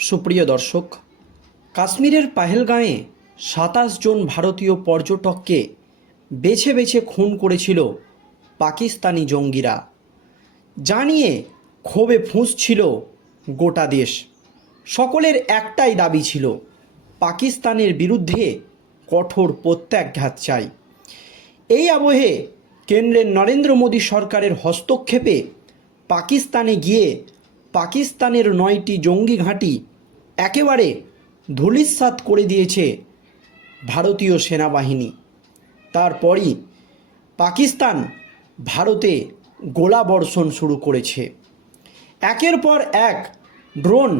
সুপ্রিয় দর্শক, কাশ্মীরের পাহেলগাঁয়ে সাতাশ জন ভারতীয় পর্যটককে বেছে বেছে খুন করেছিল পাকিস্তানি জঙ্গিরা। জানিয়ে ক্ষোভে ফুঁসছিল গোটা দেশ। সকলের একটাই দাবি ছিল, পাকিস্তানের বিরুদ্ধে কঠোর প্রত্যাঘাত চাই। এই আবহে কেন্দ্রের নরেন্দ্র মোদী সরকারের হস্তক্ষেপে পাকিস্তানে গিয়ে পাকিস্তানের নয়টি জঙ্গি ঘাঁটি একেবারে ধূলিসাৎ করে দিয়েছে ভারতীয় সেনাবাহিনী। তারপরই পাকিস্তান ভারতে গোলা বর্ষণ শুরু করেছে। একের পর এক ড্রোন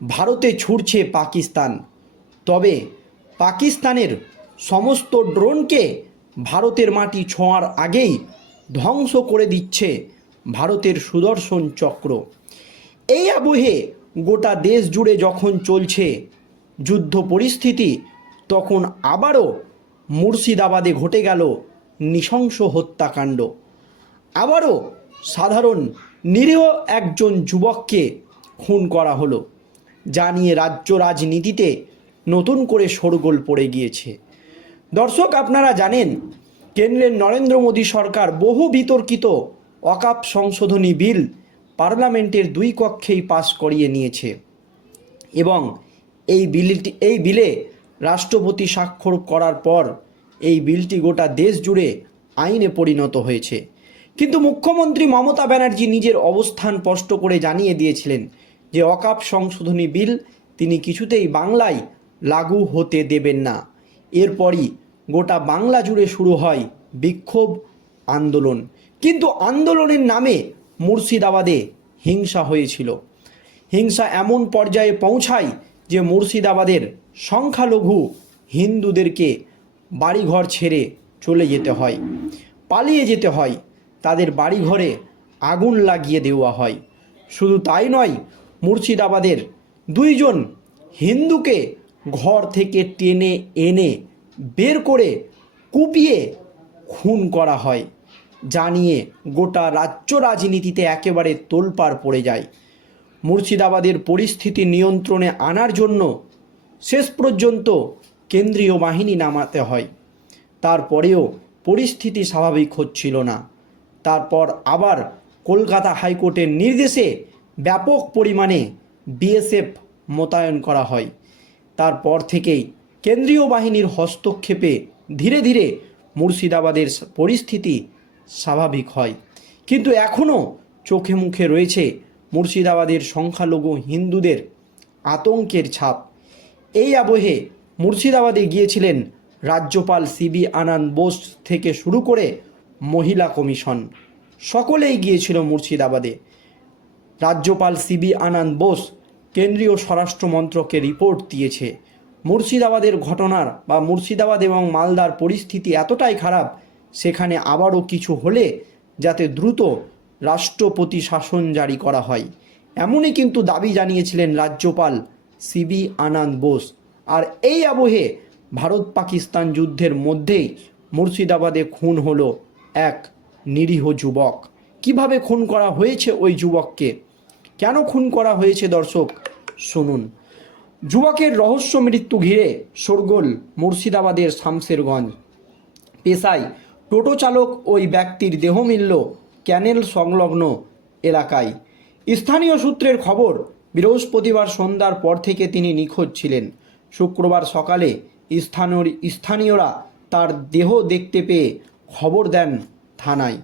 ভারতে ছুটছে পাকিস্তান। তবে পাকিস্তানের সমস্ত ড্রোনকে ভারতের মাটি ছোঁয়ার আগেই ধ্বংস করে দিচ্ছে ভারতের সুদর্শন চক্র। এই আবহে গোটা দেশ জুড়ে যখন চলছে যুদ্ধ পরিস্থিতি, তখন আবারও মুর্শিদাবাদে ঘটে গেল নৃশংস হত্যাকাণ্ড। আবারও সাধারণ নিরীহ একজন যুবককে খুন করা হলো, যা নিয়ে রাজ্য রাজনীতিতে নতুন করে শোরগোল পড়ে গিয়েছে। দর্শক, আপনারা জানেন, কেন্দ্রের নরেন্দ্র মোদী সরকার বহু বিতর্কিত অকাপ সংশোধনী বিল পার্লামেন্টের দুই কক্ষেই পাশ করিয়ে নিয়েছে এবং এই বিলটি এই বিলে রাষ্ট্রপতি স্বাক্ষর করার পর এই বিলটি গোটা দেশ জুড়ে আইনে পরিণত হয়েছে। কিন্তু মুখ্যমন্ত্রী মমতা ব্যানার্জি নিজের অবস্থান স্পষ্ট করে জানিয়ে দিয়েছিলেন যে অকাপ সংশোধনী বিল তিনি কিছুতেই বাংলায় লাগু হতে দেবেন না। এরপরই গোটা বাংলা জুড়ে শুরু হয় বিক্ষোভ আন্দোলন। কিন্তু আন্দোলনের নামে মুর্শিদাবাদে হিংসা হয়েছিল। হিংসা এমন পর্যায়ে পৌঁছায় যে মুর্শিদাবাদের সংখ্যালঘু হিন্দুদেরকে বাড়িঘর ছেড়ে চলে যেতে হয়। পালিয়ে যেতে হয়। তাদের বাড়িঘরে আগুন লাগিয়ে দেওয়া হয়। শুধু তাই নয়, মুর্শিদাবাদের দুইজন হিন্দুকে ঘর থেকে টেনে এনে বের করে কুপিয়ে খুন করা হয়। যা নিয়ে গোটা রাজ্য রাজনীতিতে একেবারে তোলপাড় পড়ে যায়। মুর্শিদাবাদের পরিস্থিতি নিয়ন্ত্রণে আনার জন্য শেষ পর্যন্ত কেন্দ্রীয় বাহিনী নামাতে হয়। তারপরেও পরিস্থিতি স্বাভাবিক হচ্ছিল না। তারপর আবার কলকাতা হাইকোর্টের নির্দেশে ব্যাপক পরিমাণে বিএসএফ মোতায়েন করা হয়। তারপর থেকেই কেন্দ্রীয় বাহিনীর হস্তক্ষেপে ধীরে ধীরে মুর্শিদাবাদের পরিস্থিতি স্বাভাবিক হয়। কিন্তু এখনও চোখে মুখে রয়েছে মুর্শিদাবাদের সংখ্যালঘু হিন্দুদের আতঙ্কের ছাপ। এই আবহে মুর্শিদাবাদে গিয়েছিলেন রাজ্যপাল সিবি আনন্দ বোস থেকে শুরু করে মহিলা কমিশন। সকলেই গিয়েছিল মুর্শিদাবাদে। রাজ্যপাল সিবি আনন্দ বোস কেন্দ্রীয় স্বরাষ্ট্র মন্ত্রকে রিপোর্ট দিয়েছে। মুর্শিদাবাদের ঘটনার বা মুর্শিদাবাদ এবং মালদার পরিস্থিতি এতটাই খারাপ সেখানে আবারও কিছু হলে যাতে দ্রুত রাষ্ট্রপতি শাসন জারি করা হয়। এমনই কিন্তু দাবি জানিয়েছিলেন রাজ্যপাল সিবি আনন্দ বোস। আর এই আবহে ভারত পাকিস্তান যুদ্ধের মধ্যেই মুর্শিদাবাদে খুন হলো এক নিরীহ যুবক। কীভাবে খুন করা হয়েছে ওই যুবককে? কেন খুন করা হয়েছে দর্শক, শুনুন। যুবকের রহস্য মৃত্যু ঘিরে শোরগোল মুর্শিদাবাদের শামসেরগঞ্জ। পেশায় টোটো চালক ওই ব্যক্তির দেহ মিলল ক্যানেল সংলগ্ন এলাকায়। স্থানীয় সূত্রের খবর, বৃহস্পতিবার সন্ধ্যার পর থেকে তিনি নিখোঁজ ছিলেন। শুক্রবার সকালে স্থানীয় স্থানীয়রা তার দেহ দেখতে পেয়ে খবর দেন থানায়।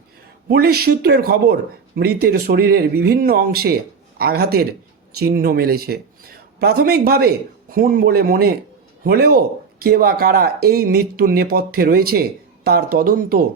পুলিশ সূত্রের খবর, মৃতের শরীরের বিভিন্ন অংশে আঘাতের চিহ্ন মেলেছে। প্রাথমিকভাবে খুন বলে মনে হলেও কে বা কারা এই মৃত্যুর নেপথ্যে রয়েছে তার তদন্ত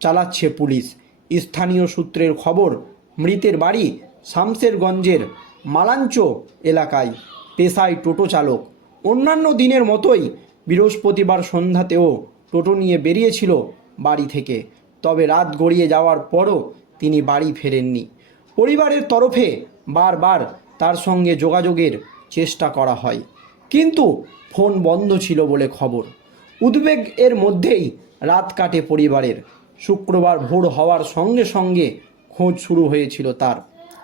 চালাচ্ছে পুলিশ। স্থানীয় সূত্রের খবর, মৃতের বাড়ি শামসেরগঞ্জের মালাঞ্চ এলাকায় পেশায় টোটো চালক। অন্যান্য দিনের মতোই বৃহস্পতিবার সন্ধ্যাতেও টোটো নিয়ে বেরিয়েছিল বাড়ি থেকে। তবে রাত গড়িয়ে যাওয়ার পরও তিনি বাড়ি ফেরেননি। পরিবারের তরফে বারবার তার সঙ্গে যোগাযোগের চেষ্টা করা হয়। কিন্তু ফোন বন্ধ ছিল বলে খবর। উদ্বেগ এর মধ্যেই রাত কাটে পরিবারের। শুক্রবার ভোর হওয়ার সঙ্গে সঙ্গে খোঁজ শুরু হয়েছিল তার।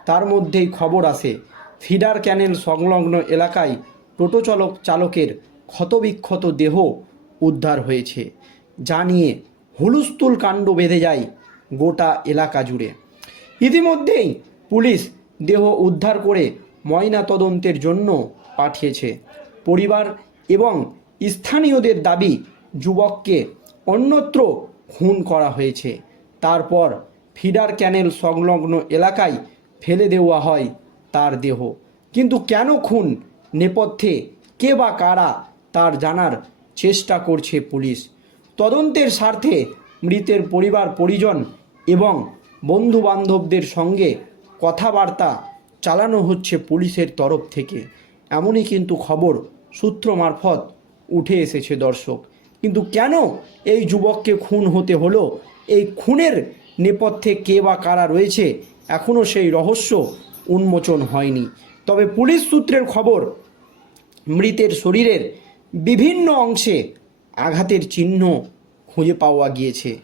তার মধ্যেই খবর আসে, ফিডার ক্যানেল সংলগ্ন এলাকায় টোটো চালক চালকের ক্ষতবিক্ষত দেহ উদ্ধার হয়েছে, যা নিয়ে হুলুস্থুল কাণ্ড বেঁধে যায় গোটা এলাকা জুড়ে। ইতিমধ্যেই পুলিশ দেহ উদ্ধার করে ময়না তদন্তের জন্য পাঠিয়েছে। পরিবার এবং স্থানীয়দের দাবি যুবককে অন্যত্র খুন করা হয়েছে। তারপর ফিডার ক্যানেল সংলগ্ন এলাকায় ফেলে দেওয়া হয় তার দেহ। কিন্তু কেন খুন, নেপথ্যে কে বা কারা, তার জানার চেষ্টা করছে পুলিশ। তদন্তের স্বার্থে মৃতের পরিবার, পরিজন এবং বন্ধু বান্ধবদের সঙ্গে কথাবার্তা চালানো হচ্ছে পুলিশের তরফ থেকে। এমনই কিন্তু খবর সূত্র মারফত উঠে এসেছে দর্শক। কিন্তু কেন এই যুবককে খুন হতে হলো? এই খুনের নেপথ্যে কে বা কারা রয়েছে? এখনও সেই রহস্য উন্মোচন হয়নি। তবে পুলিশ সূত্রের খবর, মৃতের শরীরের বিভিন্ন অংশে আঘাতের চিহ্ন খুঁজে পাওয়া গিয়েছে।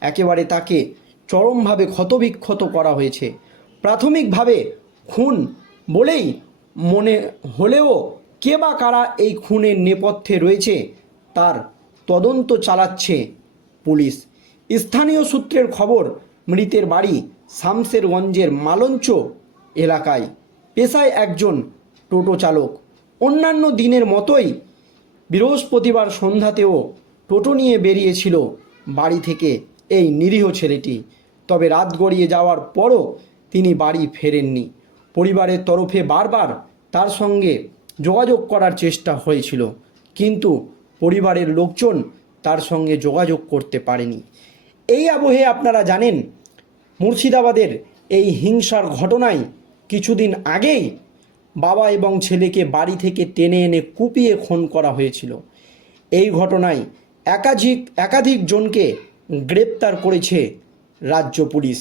একেবারে তাকে চরমভাবে ক্ষতবিক্ষত করা হয়েছে। প্রাথমিকভাবে খুন বলেই মনে হলেও কে বা কারা এই খুনের নেপথ্যে রয়েছে, তার তদন্ত চালাচ্ছে পুলিশ। স্থানীয় সূত্রের খবর, মৃতের বাড়ি শামসেরগঞ্জের মালঞ্চ এলাকায়। পেশায় একজন টোটো চালক। অন্যান্য দিনের মতোই বৃহস্পতিবার সন্ধ্যাতেও টোটো নিয়ে বেরিয়েছিল বাড়ি থেকে এই নিরীহ ছেলেটি। তবে রাত গড়িয়ে যাওয়ার পরও তিনি বাড়ি ফেরেননি। পরিবারের তরফে বারবার তার সঙ্গে যোগাযোগ করার চেষ্টা হয়েছিল, কিন্তু পরিবারের লোকজন তার সঙ্গে যোগাযোগ করতে পারেনি। এই আবহে আপনারা জানেন, মুর্শিদাবাদের এই হিংসার ঘটনায় কিছুদিন আগেই বাবা এবং ছেলেকে বাড়ি থেকে টেনে এনে কুপিয়ে খুন করা হয়েছিল। এই ঘটনায় একাধিক একাধিক জনকে গ্রেপ্তার করেছে রাজ্য পুলিশ।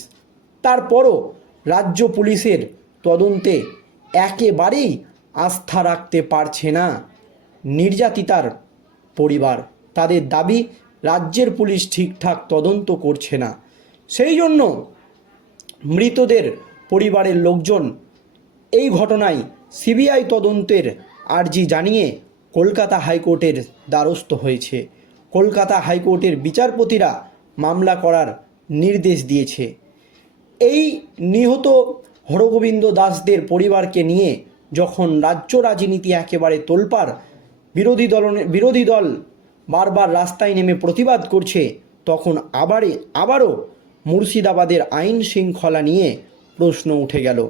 তারপরও রাজ্য পুলিশের তদন্তে একেবারেই আস্থা রাখতে পারছে না। নির্যাতিতার পরিবার। তাদের দাবি, রাজ্যের পুলিশ ঠিকঠাক তদন্ত করছে না। সেই জন্য মৃতদের পরিবারের লোকজন এই ঘটনায় সিবিআই তদন্তের আর্জি জানিয়ে কলকাতা হাইকোর্টের দ্বারস্থ হয়েছে। কলকাতা হাইকোর্টের বিচারপতিরা মামলা করার নির্দেশ দিয়েছে। এই নিহত হরগোবিন্দ দাসদের পরিবারকে নিয়ে যখন রাজ্য রাজনীতি একেবারে তোলপাড়, বিরোধী দল বিরোধী দল বারবার রাস্তায় নেমে প্রতিবাদ করছে, তখন আবারে, আবারও মুর্শিদাবাদের আইন শৃঙ্খলা নিয়ে প্রশ্ন উঠে গেল।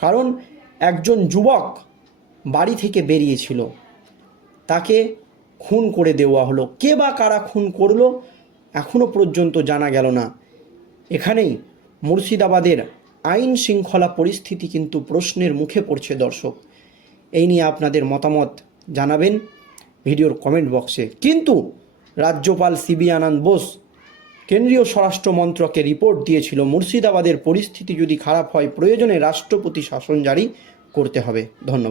কারণ একজন যুবক বাড়ি থেকে বেরিয়েছিল। তাকে খুন করে দেওয়া হলো। কে বা কারা খুন করল এখনও পর্যন্ত জানা গেল না। এখানেই মুর্শিদাবাদের আইন শৃঙ্খলা পরিস্থিতি কিন্তু প্রশ্নের মুখে পড়ছে দর্শক। এই নিয়ে আপনাদের মতামত জানাবেন ভিডিওর কমেন্ট বক্সে। কিন্তু রাজ্যপাল সিবি আনন্দ বোস কেন্দ্রীয় স্বরাষ্ট্র মন্ত্রকে রিপোর্ট দিয়েছিল, মুর্শিদাবাদের পরিস্থিতি যদি খারাপ হয়, প্রয়োজনে রাষ্ট্রপতি শাসন জারি করতে হবে। ধন্যবাদ।